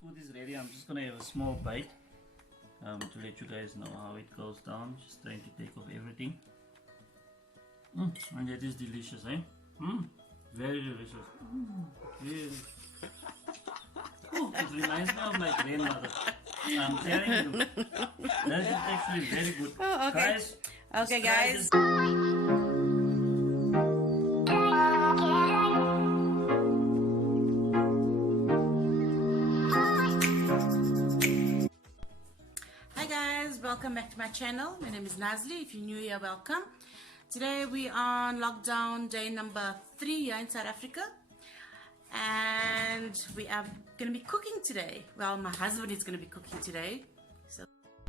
Food is ready. I'm just gonna have a small bite to let you guys know how it goes down. Just trying to take off everything. And that is delicious, eh? Very delicious. Very. It reminds me of my grandmother. I'm telling you, that is actually very good. Oh, okay. Guys, Okay, guys. Hi guys, welcome back to my channel. My name is Nazli. If you're new here, welcome. Today we are on lockdown day number 3 here in South Africa. And we are going to be cooking today. Well, my husband is going to be cooking today.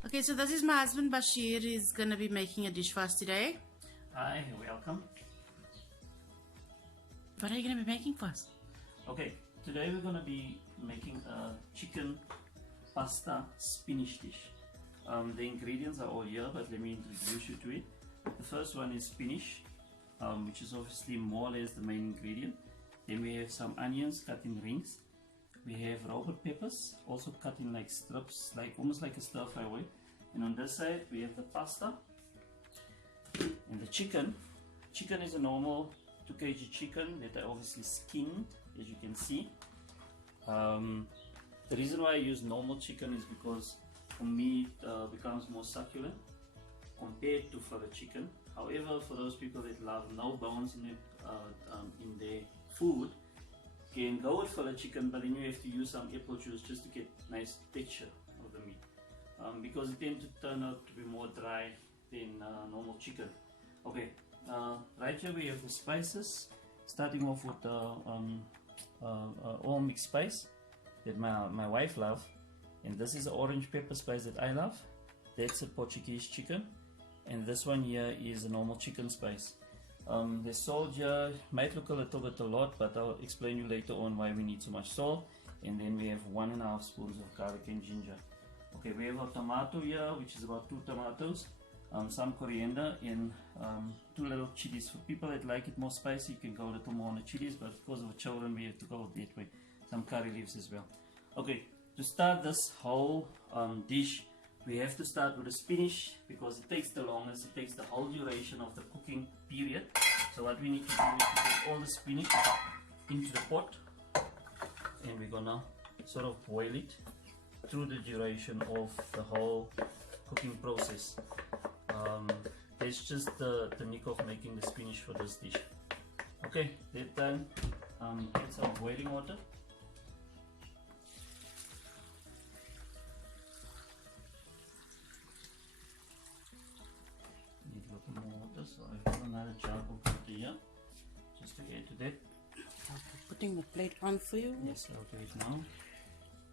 Okay, so this is my husband Bashir. Is going to be making a dish for us today. hi, welcome. What are you going to be making for us? Okay, today we're gonna be making a chicken pasta spinach dish. The ingredients are all here, but let me introduce you to it. The first one is spinach, which is obviously more or less the main ingredient. Then we have some onions cut in rings. We have raw peppers, also cut in like strips, like almost like a stir fry way. And on this side we have the pasta and the chicken. Chicken is a normal 2 kg chicken that I obviously skinned, as you can see. The reason why I use normal chicken is because for me it becomes more succulent compared to further chicken. However, for those people that love no bones in their food, can go with filler chicken, but then you have to use some apple juice just to get nice texture of the meat, because it tends to turn out to be more dry than normal chicken. Okay, right here we have the spices, starting off with the all mixed spice that my wife loves, and this is the orange pepper spice that I love. That's a Portuguese chicken, and this one here is a normal chicken spice. The salt here might look a little bit a lot, but I'll explain you later on why we need so much salt. And then we have 1.5 spoons of garlic and ginger. Okay, we have a tomato here, which is about 2 tomatoes, some coriander, and 2 little chilies. For people that like it more spicy, you can go a little more on the chilies, but because of the children, we have to go that way. Some curry leaves as well. Okay, to start this whole dish, we have to start with the spinach because it takes the longest. It takes the whole duration of the cooking period. So what we need to do is to put all the spinach into the pot, and we're gonna sort of boil it through the duration of the whole cooking process. That's just the technique of making the spinach for this dish. Okay, that done. Add some boiling water. So I have another jar of water here, just to add to that. Putting the plate on for you. Yes, I'll do it now.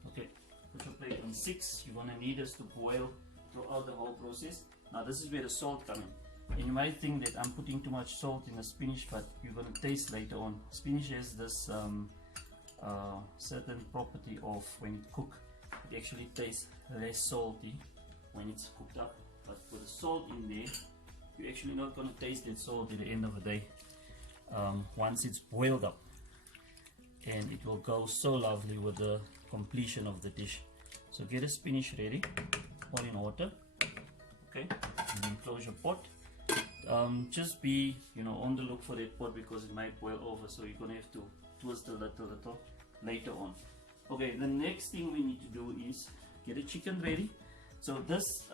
Okay, put your plate on 6. You're gonna need us to boil throughout the whole process. Now this is where the salt comes in. And you might think that I'm putting too much salt in the spinach, but you're gonna taste later on. Spinach has this certain property of when it cooks, it actually tastes less salty when it's cooked up. But with the salt in there, you're actually not going to taste that salt at the end of the day once it's boiled up, and it will go so lovely with the completion of the dish. So get a spinach ready, pour in water, okay, and then close your pot. Just be on the look for that pot because it might boil over, so you're going to have to twist a little later on. Okay, the next thing we need to do is get a chicken ready. So this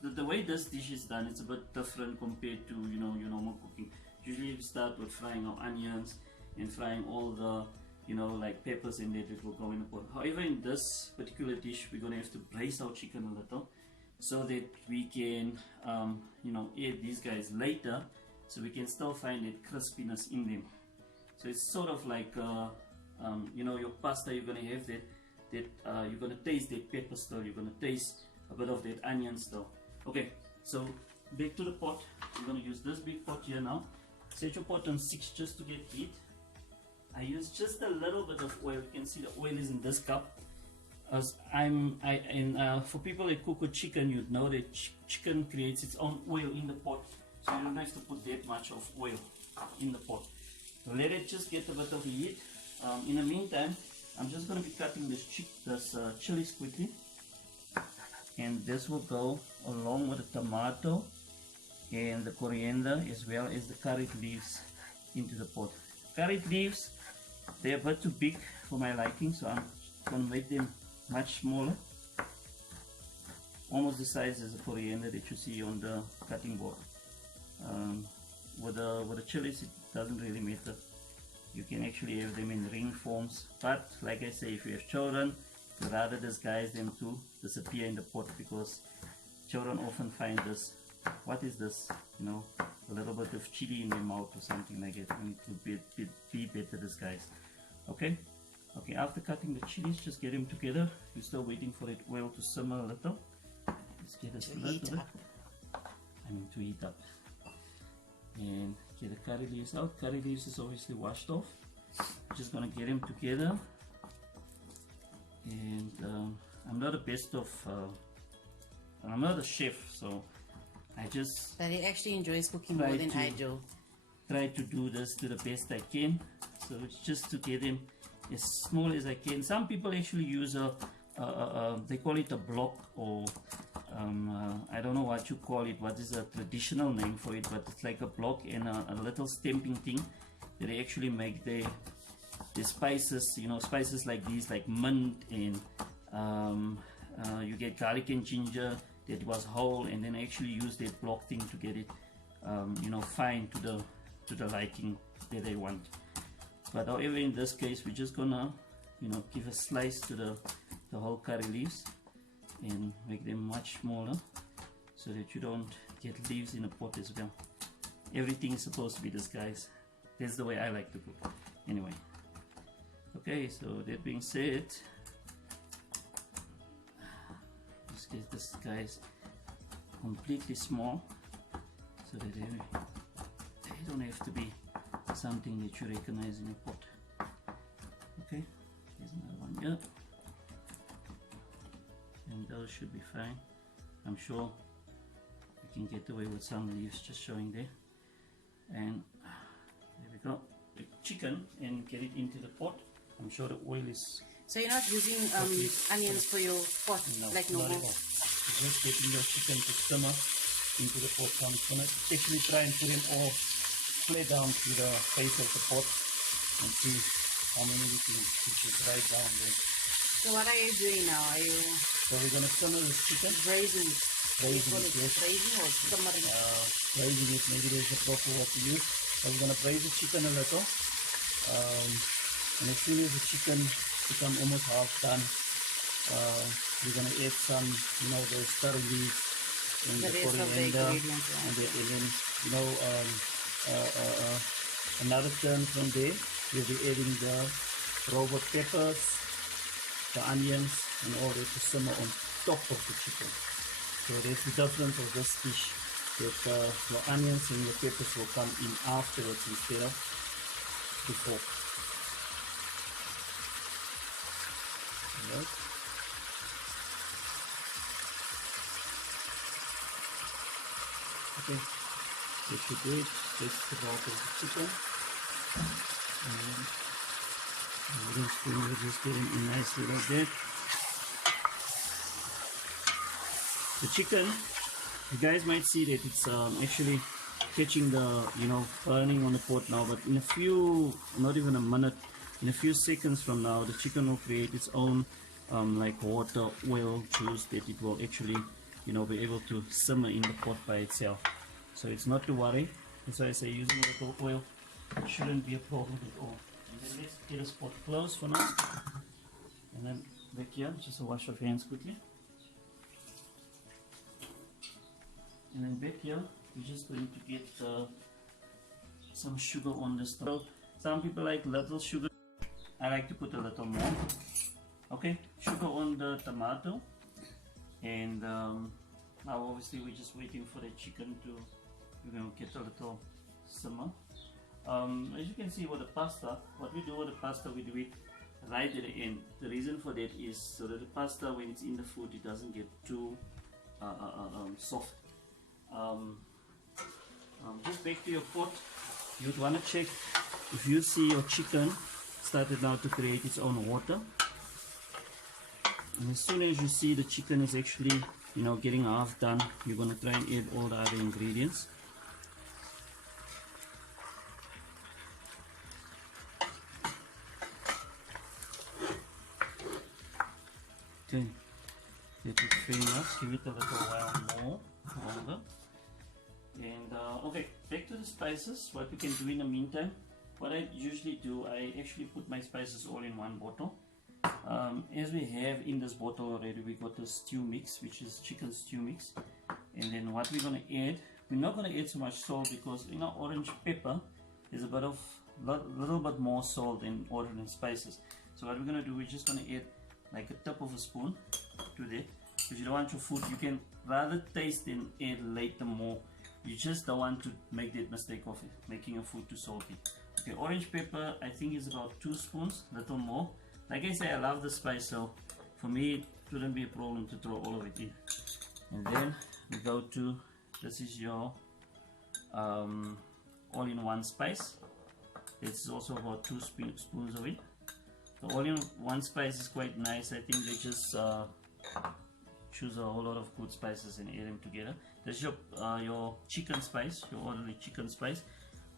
the way this dish is done, it's a bit different compared to your normal cooking. Usually we start with frying our onions and frying all the like peppers in there that will go in the pot. However, in this particular dish, we're going to have to braise our chicken a little so that we can add these guys later, so we can still find that crispiness in them. So it's sort of like your pasta, you're going to have that you're going to taste that pepper still, you're going to taste a bit of that onion still. Okay, so back to the pot. I'm going to use this big pot here now. Set your pot on 6 just to get heat. I use just a little bit of oil. You can see the oil is in this cup. As for people that cook with chicken, you'd know that chicken creates its own oil in the pot, so you don't have to put that much of oil in the pot. Let it just get a bit of heat. In the meantime, I'm just going to be cutting this chilies quickly, and this will go along with the tomato and the coriander as well as the curry leaves into the pot. Curry leaves, they're a bit too big for my liking, so I'm going to make them much smaller, almost the size as the coriander that you see on the cutting board. With the chilies, it doesn't really matter. You can actually have them in ring forms, but like I say, if you have children, you'd rather disguise them to disappear in the pot, because children often find this, what is this, you know, a little bit of chili in their mouth or something like that, and it would be better disguised. Okay, after cutting the chilies, just get them together. You're still waiting for that oil to simmer a little. Let's get it a little bit, to heat up, and get the curry leaves out. Curry leaves is obviously washed off. Just gonna get them together, and I'm not the best of I'm not a chef, so but he actually enjoys cooking more than I do. Try to do this to the best I can. So it's just to get them as small as I can. Some people actually use they call it a block, or I don't know what you call it, what is a traditional name for it, but it's like a block and a little stamping thing that they actually make the spices, you know, spices like these, like mint, and you get garlic and ginger that was whole, and then actually use that block thing to get it you know, fine to the liking that they want. But however, in this case, we're just gonna, you know, give a slice to the whole curry leaves and make them much smaller, so that you don't get leaves in a pot as well. Everything is supposed to be disguised. That's the way I like to cook anyway. Okay, so that being said, just get this guys completely small, so that they don't have to be something that you recognize in a pot. Okay, here's another one here, and those should be fine. I'm sure you can get away with some leaves just showing there. And there we go, the chicken, and get it into the pot. I'm sure the oil is... So you're not using onions for your pot, no, like normal? Not at all. You're just getting the chicken to simmer into the pot. So I'm going to actually try and put them all flat down to the face of the pot and see how many we can push it right down there. So what are you doing now? Are you... So we're going to simmer the chicken. Braising it. Braising it, yes. Braising or simmering? Braising it, maybe there's a proper word to use. So we're going to braise the chicken a little. And as soon as the chicken becomes almost half done, we're going to add some, you know, those curry leaves and the coriander, and then, you know, another turn from there, we'll be adding the robot peppers, the onions, and all that to simmer on top of the chicken. So that's the difference of this dish, that the onions and the peppers will come in afterwards instead of before. Right. Okay, that should do it. That's the bulk of the chicken. And wooden spoon will just get it in nicely like that. The chicken, you guys might see that it's actually catching the, you know, burning on the pot now, but in a few, not even a minute, in a few seconds from now, the chicken will create its own like water, oil, juice that it will actually, you know, be able to simmer in the pot by itself. So it's not to worry. That's why I say using a little oil shouldn't be a problem at all. And then let's get this pot closed for now. And then back here, just a wash of hands quickly. And then back here, we're just going to get some sugar on the stove. Some people like little sugar. I like to put a little more. Okay, sugar on the tomato, and now obviously we're just waiting for the chicken to, you know, get a little simmer. As you can see with the pasta, what we do with the pasta, we do it right at the end. The reason for that is so that the pasta, when it's in the food, it doesn't get too soft. Just back to your pot, you'd want to check if you see your chicken started now to create its own water. And as soon as you see the chicken is actually, you know, getting half done, you're going to try and add all the other ingredients. Okay, let it famous, give it a little while more, longer. And okay, back to the spices. What we can do in the meantime, what I usually do, I actually put my spices all in one bottle. As we have in this bottle already, we got the stew mix, which is chicken stew mix. And then what we're going to add, we're not going to add so much salt because in our orange pepper there's a bit of little bit more salt than ordinary spices. So what we're going to do, we're just going to add like a tip of a spoon to that, because you don't want your food, you can rather taste and add later more. You just don't want to make that mistake of it, making your food too salty. Okay, orange pepper I think is about 2 spoons, little more. Like I say, I love the spice, so for me it shouldn't be a problem to throw all of it in. And then we go to, this is your all-in-one spice. This is also about 2 spoons of it. The all-in-one spice is quite nice. I think they just choose a whole lot of good spices and add them together. This is your chicken spice, your ordinary chicken spice.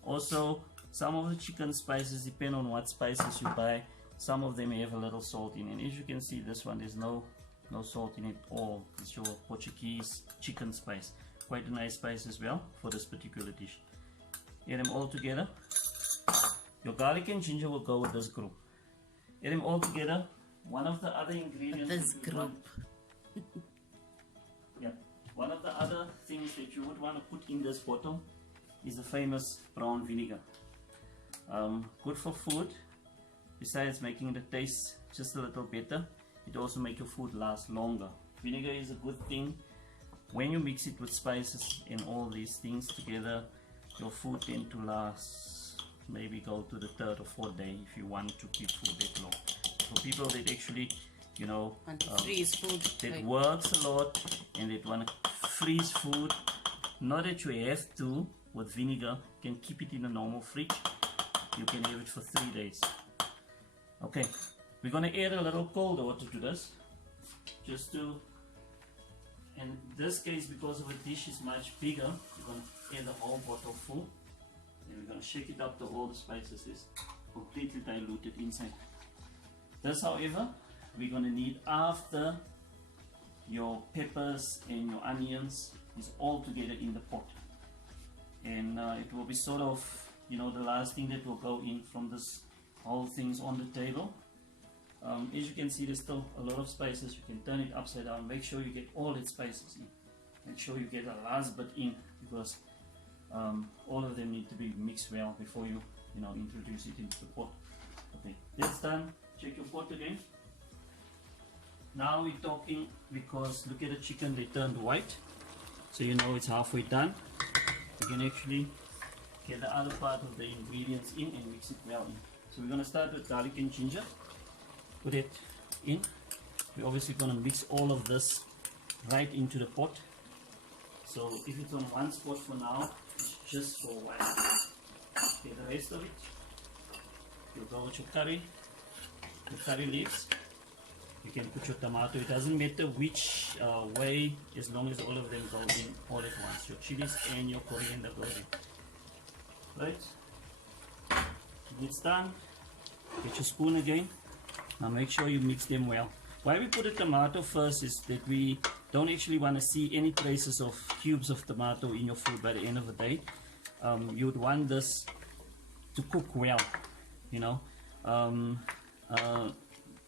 Also, some of the chicken spices depend on what spices you buy. Some of them have a little salt in it. And as you can see, this one there's no salt in it at all. It's your Portuguese chicken spice. Quite a nice spice as well for this particular dish. Add them all together. Your garlic and ginger will go with this group. Add them all together. One of the other ingredients. This group. Yeah. One of the other things that you would want to put in this bottle is the famous brown vinegar. Good for food. Besides making the taste just a little better, it also makes your food last longer. Vinegar is a good thing. When you mix it with spices and all these things together, your food tend to last, maybe go to the 3rd or 4th day if you want to keep food that long. For people that actually, you know, Want to freeze food. that Like, works a lot and that want to freeze food, not that you have to, with vinegar, you can keep it in a normal fridge. You can have it for 3 days. Okay, we're going to add a little cold water to this, just to, in this case, because of the dish is much bigger, we're going to add the whole bottle full, and we're going to shake it up to all the spices is completely diluted inside. This, however, we're going to need after your peppers and your onions is all together in the pot, and it will be sort of, you know, the last thing that will go in from this whole things on the table. As you can see, there's still a lot of spices. You can turn it upside down. Make sure you get all its spices in. Make sure you get the last bit in, because all of them need to be mixed well before you introduce it into the pot. Okay, that's done. Check your pot again. Now we're talking, because look at the chicken, they turned white, so you know it's halfway done. You can actually get the other part of the ingredients in and mix it well in. So we're going to start with garlic and ginger. Put it in. We're obviously going to mix all of this right into the pot. So if it's on one spot for now, it's just for a while. Okay, the rest of it, you'll go with your curry leaves. You can put your tomato. It doesn't matter which way, as long as all of them go in all at once. Your chilies and your coriander go in. Right? When it's done, get your spoon again. Now make sure you mix them well. Why we put a tomato first is that we don't actually want to see any traces of cubes of tomato in your food by the end of the day. You would want this to cook well, you know.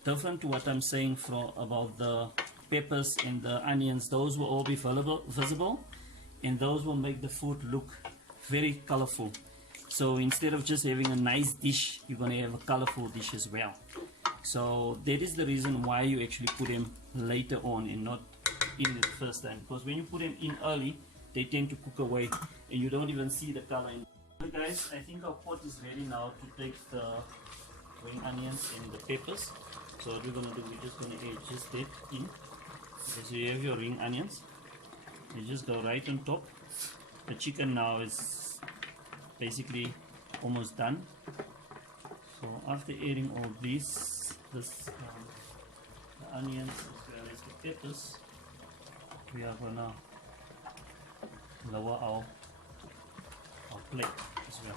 Different to what I'm saying about the peppers and the onions. Those will all be visible, and those will make the food look very colorful. So instead of just having a nice dish, you're going to have a colorful dish as well. So that is the reason why you actually put them later on and not in the first time. Because when you put them in early, they tend to cook away and you don't even see the color. So guys, I think our pot is ready now to take the ring onions and the peppers. So what we're going to do, we're just going to add just that in. Okay, so you have your ring onions. You just go right on top. The chicken now is basically almost done. So after adding all this the onions as well as the peppers, we are gonna lower our plate as well.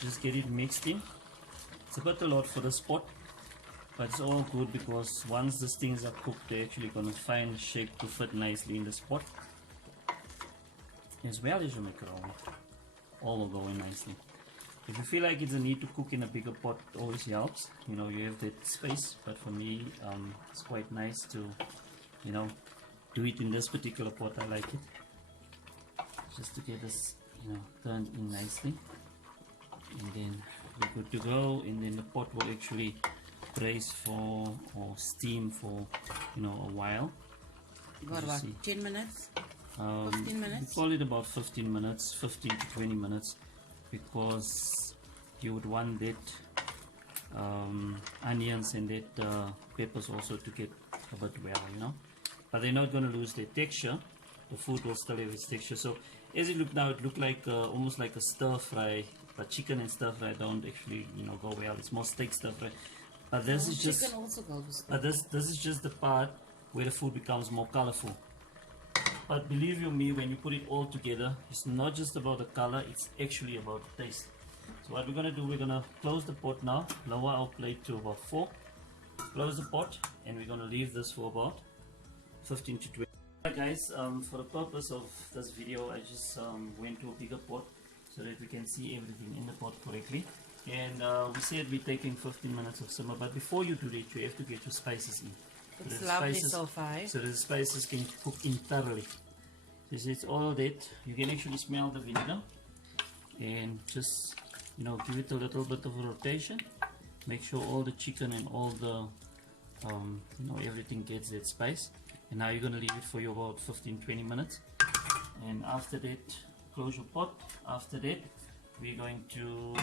Just get it mixed in. It's a bit a lot for this pot, but it's all good because once these things are cooked, they're actually gonna find a shape to fit nicely in this pot, as well as your macaroni. All will go in nicely. If you feel like it's a need to cook in a bigger pot, it always helps. You know, you have that space, but for me, it's quite nice to, you know, do it in this particular pot. I like it. Just to get this, you know, turned in nicely. And then we're good to go. And then the pot will actually braise for, or steam for, you know, a while. What about 10 minutes? 15 minutes? We call it about 15 minutes, 15 to 20 minutes, because you would want that onions and that peppers also to get a bit well, you know. But they're not going to lose their texture. The food will still have its texture. So as it look now, it looked like almost like a stir fry, but chicken and stir fry don't actually, you know, go well. It's more steak stir fry. But this is just, also goes. but this is just the part where the food becomes more colorful. But believe you me, when you put it all together, it's not just about the color, it's actually about the taste. So what we're going to do, we're going to close the pot now, lower our plate to about 4, close the pot, and we're going to leave this for about 15 to 20. Alright guys, for the purpose of this video, I just went to a bigger pot so that we can see everything in the pot correctly. And we said we're taking 15 minutes of simmer, but before you do that, you have to get your spices in. It's lovely so far. So the spices can cook in thoroughly. This is all that. You can actually smell the vinegar, and just, you know, give it a little bit of a rotation. Make sure all the chicken and all the you know, everything gets that spice. And now you're going to leave it for you about 15-20 minutes. And after that, close your pot. After that, we're going to,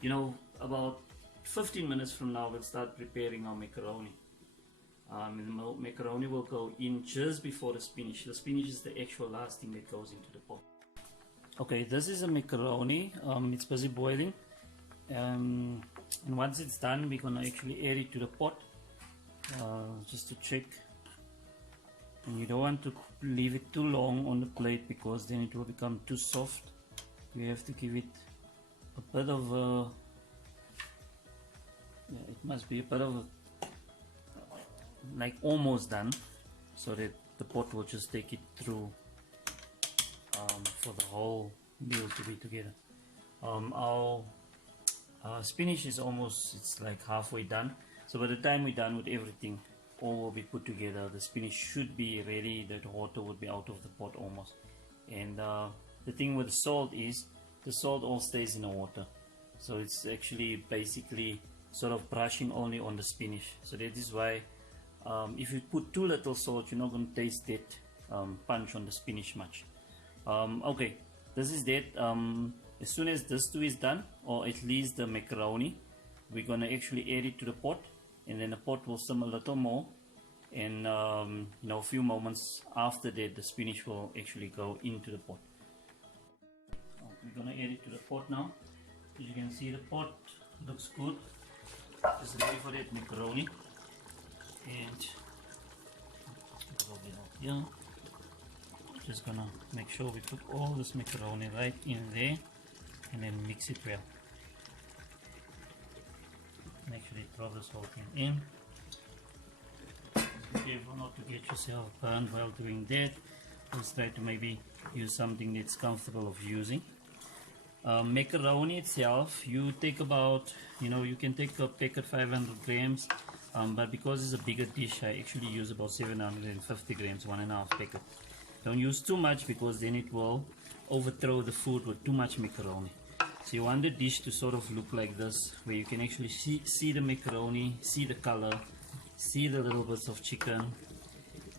you know, about 15 minutes from now, we'll start preparing our macaroni. And the macaroni will go in just before the spinach. The spinach is the actual last thing that goes into the pot. Okay, this is a macaroni. It's busy boiling. And once it's done, we're gonna actually add it to the pot, just to check. And you don't want to leave it too long on the plate because then it will become too soft. You have to give it a bit of a, yeah, it must be a bit of a, like almost done, so that the pot will just take it through for the whole meal to be together. Our spinach is almost, it's like halfway done, so by the time we're done with everything, all will be put together. The spinach should be ready, that water would be out of the pot almost. And the thing with the salt is, the salt all stays in the water, so it's actually basically sort of brushing only on the spinach. So that is why if you put too little salt, you're not going to taste that punch on the spinach much. Okay, this is that. As soon as this too is done, or at least the macaroni, we're going to actually add it to the pot, and then the pot will simmer a little more, and you know, a few moments after that, the spinach will actually go into the pot. We're going to add it to the pot now. As you can see, the pot looks good. Just ready for that macaroni. And here, just gonna make sure we put all this macaroni right in there and then mix it well. Make sure you throw this whole thing in. Just be careful not to get yourself burned while doing that. Just try to maybe use something that's comfortable of using. Macaroni itself, you take about, you know, you can take a packet 500 grams. But because it's a bigger dish, I actually use about 750 grams, 1.5 packet. Don't use too much because then it will overthrow the food with too much macaroni. So you want the dish to sort of look like this, where you can actually see the macaroni, see the color, see the little bits of chicken,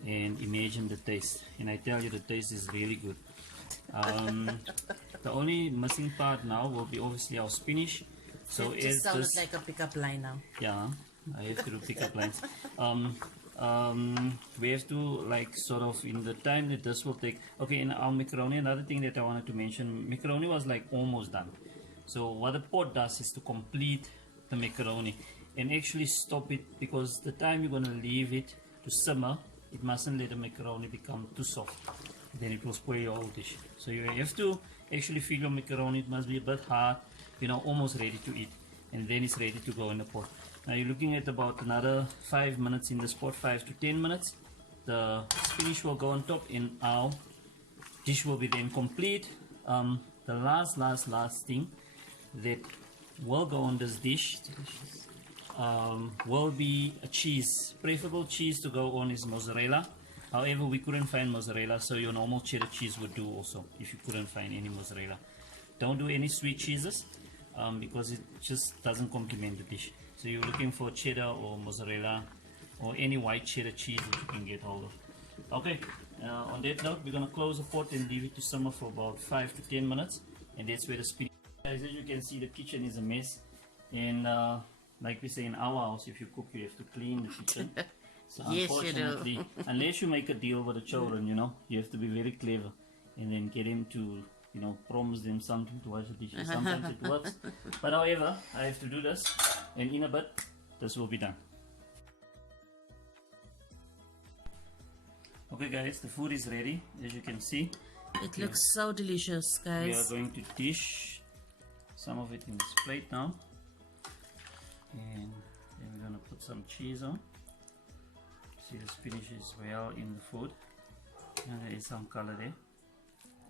and imagine the taste. And I tell you, the taste is really good. The only missing part now will be obviously our spinach. So it just sounded like a pickup line now. Yeah. I have to do pickup lines. We have to, like, sort of, in the time that this will take. Okay, in our macaroni, another thing that I wanted to mention, macaroni was like almost done. So what the pot does is to complete the macaroni and actually stop it, because the time you're going to leave it to simmer, it mustn't let the macaroni become too soft, then it will spoil your whole dish. So you have to actually feel your macaroni, it must be a bit hard, you know, almost ready to eat, and then it's ready to go in the pot. Now you're looking at about another 5 minutes in this pot, 5 to 10 minutes. The spinach will go on top and our dish will be then complete. The last thing that will go on this dish will be a cheese. Preferable cheese to go on is mozzarella. However, we couldn't find mozzarella, so your normal cheddar cheese would do also if you couldn't find any mozzarella. Don't do any sweet cheeses because it just doesn't complement the dish. So you're looking for cheddar or mozzarella or any white cheddar cheese that you can get hold of. Okay, on that note, we're going to close the pot and leave it to simmer for about 5 to 10 minutes, and that's where the spinach. As you can see, the kitchen is a mess, and like we say in our house, if you cook, you have to clean the kitchen. So Yes, unfortunately, you do. unless you make a deal with the children, you know, you have to be very clever and then get him to, you know, promise them something to wash the dishes. Sometimes it works, but however, I have to do this, and in a bit, this will be done. Okay guys, the food is ready, as you can see. It looks so delicious, We are guys. going to dish some of it in this plate now, and then we're going to put some cheese on. See, the spinach is well in the food, and there is some color there.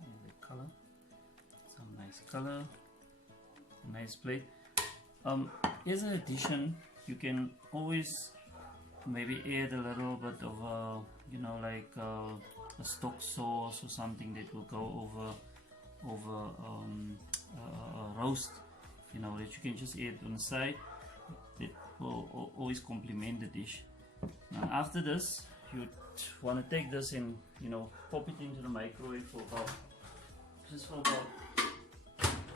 There's the color, some nice color, nice plate. As an addition, you can always maybe add a little bit of you know, like a stock sauce or something that will go over a roast, you know, that you can just add on the side. That will always complement the dish. Now after this, you want to take this and, you know, pop it into the microwave for about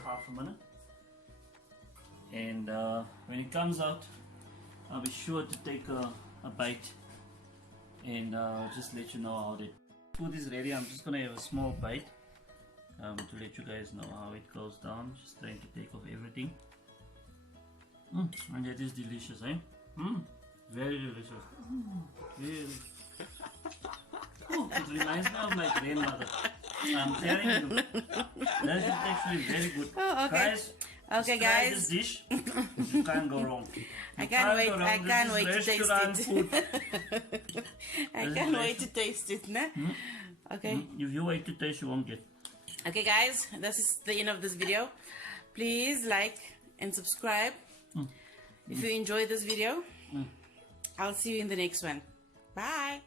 half a minute, and when it comes out, I'll be sure to take a bite and just let you know how the food is ready. I'm just gonna have a small bite to let you guys know how it goes down. Just trying to take off everything. And that is delicious, eh? Very delicious. Very. Oh, it reminds me of my grandmother. I'm telling you, that is actually very good. Oh, okay. Guys, Okay, try guys. this dish. You can't go wrong. I can't wait. go wrong. I This can't is wait to taste restaurant it. food. I This is can't wait nice. to taste it, nah? Okay. If you wait to taste, you won't get. Okay, guys, this is the end of this video. Please like and subscribe if you enjoyed this video. I'll see you in the next one. Bye.